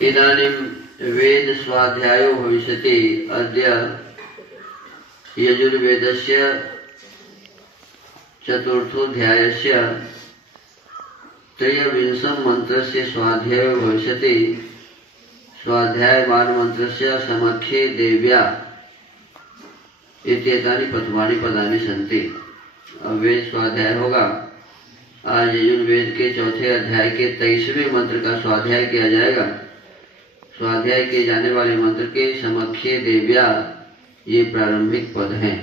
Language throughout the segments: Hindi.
इदानीं वेद स्वाध्यायो भविष्यति। अद्य यजुर्वेदस्य चतुर्थोऽध्यायस्य त्रयोविंशं मन्त्रस्य स्वाध्यायो भविष्यति। स्वाध्यायमान मन्त्रस्य समख्ये देव्या इत्येतानि प्रथमानि पदानि सन्ति। अब वेद स्वाध्याय होगा। आज यजुर्वेद के चौथे अध्याय के 23वें मंत्र का स्वाध्याय किया जाएगा। स्वाध्याय किए जाने वाले मंत्र के समख्ये देव्या ये प्रारंभिक पद हैं।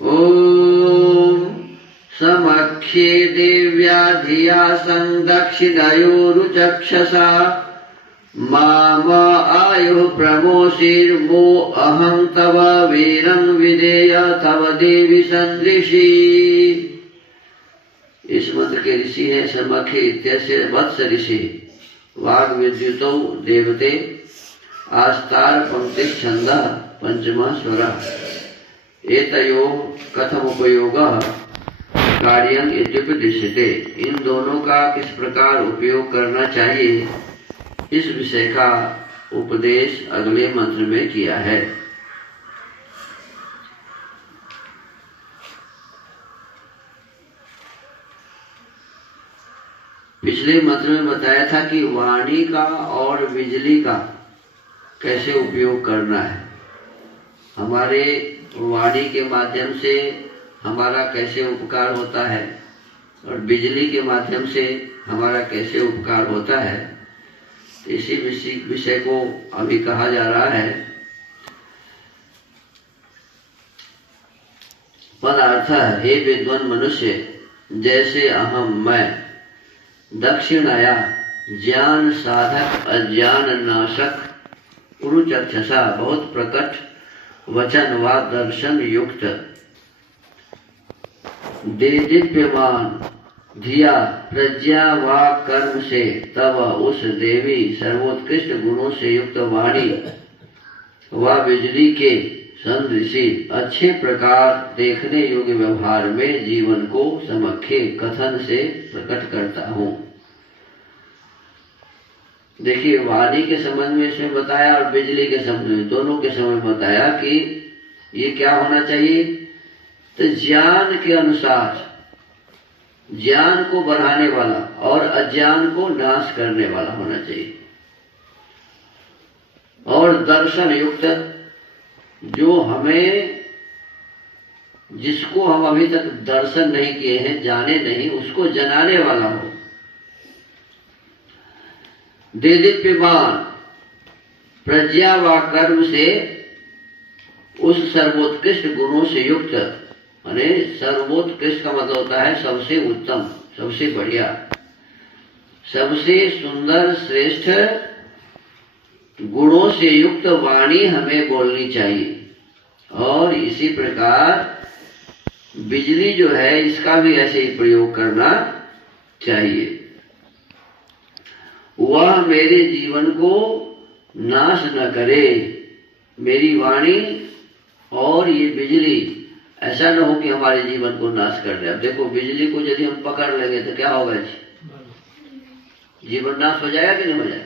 ओम समख्ये देव्या धिया संदक्षिणयोरुचक्षसा माम आयुः प्रमोषिर्मो अहं तव वीरं विधेय तव देवी संदृशि। इस मंत्र के ऋषि हैं समख्ये इत्यस्य वत्स ऋषि। वाग विद्युतौ देवते आस्तार पंक्ति छंद पंचमा स्वर। एतयो कथम उपयोग कार्यं इत्युपदिश्यते। इन दोनों का किस प्रकार उपयोग करना चाहिए, इस विषय का उपदेश अगले मंत्र में किया है। पिछले मंत्र में बताया था कि वाणी का और बिजली का कैसे उपयोग करना है। हमारे वाणी के माध्यम से हमारा कैसे उपकार होता है और बिजली के माध्यम से हमारा कैसे उपकार होता है, इसी विषय को अभी कहा जा रहा है। पदार्थ, हे विद्वान मनुष्य, जैसे अहम मैं, दक्षिणाया ज्ञान साधक अज्ञान नाशक उरुचक्षसा बहुत प्रकट वचन व दर्शन युक्त देदीप्यमान धिया प्रज्ञा व कर्म से तब उस देवी सर्वोत्कृष्ट गुणों से युक्त वाणी व बिजली के सदृशी अच्छे प्रकार देखने योग्य व्यवहार में जीवन को समख्ये कथन से प्रकट करता हूँ। देखिए, वाणी के संबंध में इसमें बताया और बिजली के संबंध में, दोनों के संबंध में बताया कि ये क्या होना चाहिए। तो ज्ञान के अनुसार, ज्ञान को बढ़ाने वाला और अज्ञान को नाश करने वाला होना चाहिए। और दर्शन युक्त, जो हमें, जिसको हम अभी तक दर्शन नहीं किए हैं, जाने नहीं, उसको जनाने वाला हो। देदीप्यमान प्रज्ञा व कर्म से उस सर्वोत्कृष्ट गुणों से युक्त, माने सर्वोत्कृष्ट का मतलब होता है सबसे उत्तम, सबसे बढ़िया, सबसे सुंदर, श्रेष्ठ गुणों से युक्त वाणी हमें बोलनी चाहिए। और इसी प्रकार बिजली जो है, इसका भी ऐसे ही प्रयोग करना चाहिए। वह मेरे जीवन को नाश न करे, मेरी वाणी और ये बिजली ऐसा न हो कि हमारे जीवन को नाश कर दे। अब देखो, बिजली को यदि हम पकड़ लेंगे तो क्या होगा जी? जीवन नाश हो जाएगा कि नहीं हो जाएगा?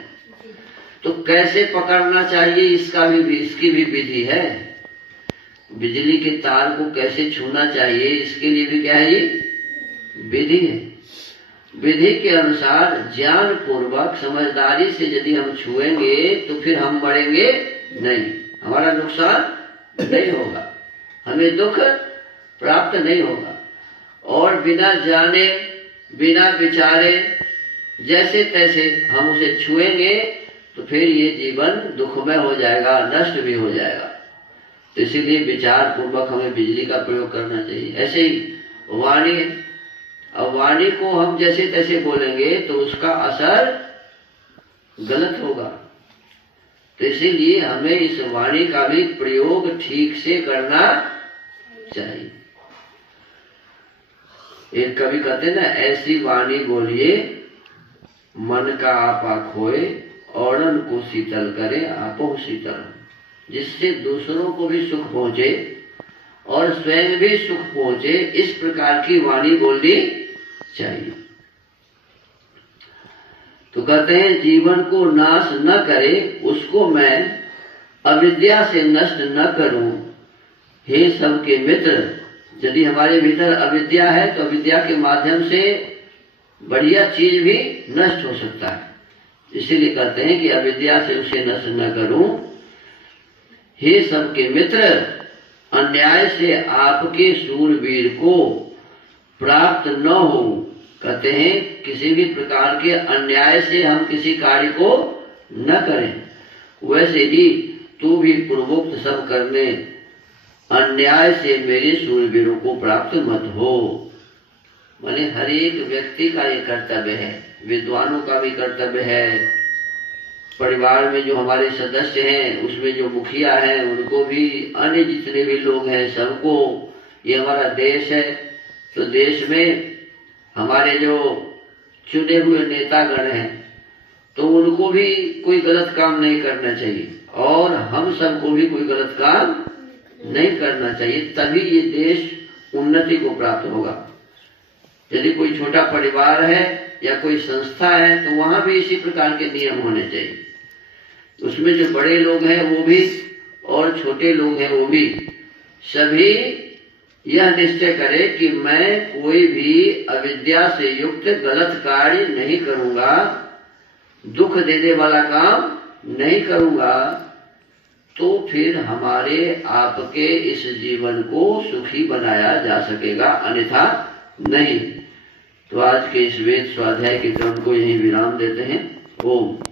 तो कैसे पकड़ना चाहिए, इसकी भी विधि है। बिजली के तार को कैसे छूना चाहिए, इसके लिए भी क्या है, ये विधि है। विधि के अनुसार ज्ञान पूर्वक समझदारी से यदि हम छुएंगे तो फिर हम मरेंगे नहीं, हमारा नुकसान नहीं होगा, हमें दुख प्राप्त नहीं होगा। और बिना जाने, बिना विचारे, जैसे तैसे हम उसे छुएंगे तो फिर ये जीवन दुखमय हो जाएगा, नष्ट भी हो जाएगा। तो इसीलिए विचार पूर्वक हमें बिजली का प्रयोग करना चाहिए। ऐसे ही वाणी, अब वाणी को हम जैसे तैसे बोलेंगे तो उसका असर गलत होगा। तो इसीलिए हमें इस वाणी का भी प्रयोग ठीक से करना चाहिए। एक कवि कहते ना, ऐसी वाणी बोलिए मन का आपा खोए, औरन को शीतल करे आपो शीतल, जिससे दूसरों को भी सुख पहुंचे और स्वयं भी सुख पहुंचे, इस प्रकार की वाणी बोलनी चाहिए। तो कहते हैं जीवन को नाश न करे उसको मैं अविद्या से नष्ट न करूं। हे सबके मित्र, यदि हमारे भीतर अविद्या है तो अविद्या के माध्यम से बढ़िया चीज भी नष्ट हो सकता है। इसीलिए कहते हैं कि अविद्या से उसे नष्ट न करूं। हे सबके मित्र, अन्याय से आपके शूरवीर को प्राप्त न हो। कहते हैं किसी भी प्रकार के अन्याय से हम किसी कार्य को न करें। वैसे ही तू भी पूर्वोक्त सब करने अन्याय से मेरे शूरवीरों को प्राप्त मत हो। माने हर एक व्यक्ति का ये कर्तव्य है, विद्वानों का भी कर्तव्य है, परिवार में जो हमारे सदस्य हैं उसमें जो मुखिया हैं उनको भी, अन्य जितने भी लोग हैं सबको, ये हमारा देश है तो देश में हमारे जो चुने हुए नेतागण हैं तो उनको भी कोई गलत काम नहीं करना चाहिए और हम सबको भी कोई गलत काम नहीं करना चाहिए, तभी ये देश उन्नति को प्राप्त होगा। यदि कोई छोटा परिवार है या कोई संस्था है तो वहां भी इसी प्रकार के नियम होने चाहिए। उसमें जो बड़े लोग हैं वो भी और छोटे लोग हैं वो भी, सभी यह निश्चय करे कि मैं कोई भी अविद्या से युक्त गलत कार्य नहीं करूंगा, दुख देने वाला काम नहीं करूंगा, तो फिर हमारे आपके इस जीवन को सुखी बनाया जा सकेगा, अन्यथा नहीं। तो आज के इस वेद स्वाध्याय के क्रम को यहीं विराम देते हैं। ओम।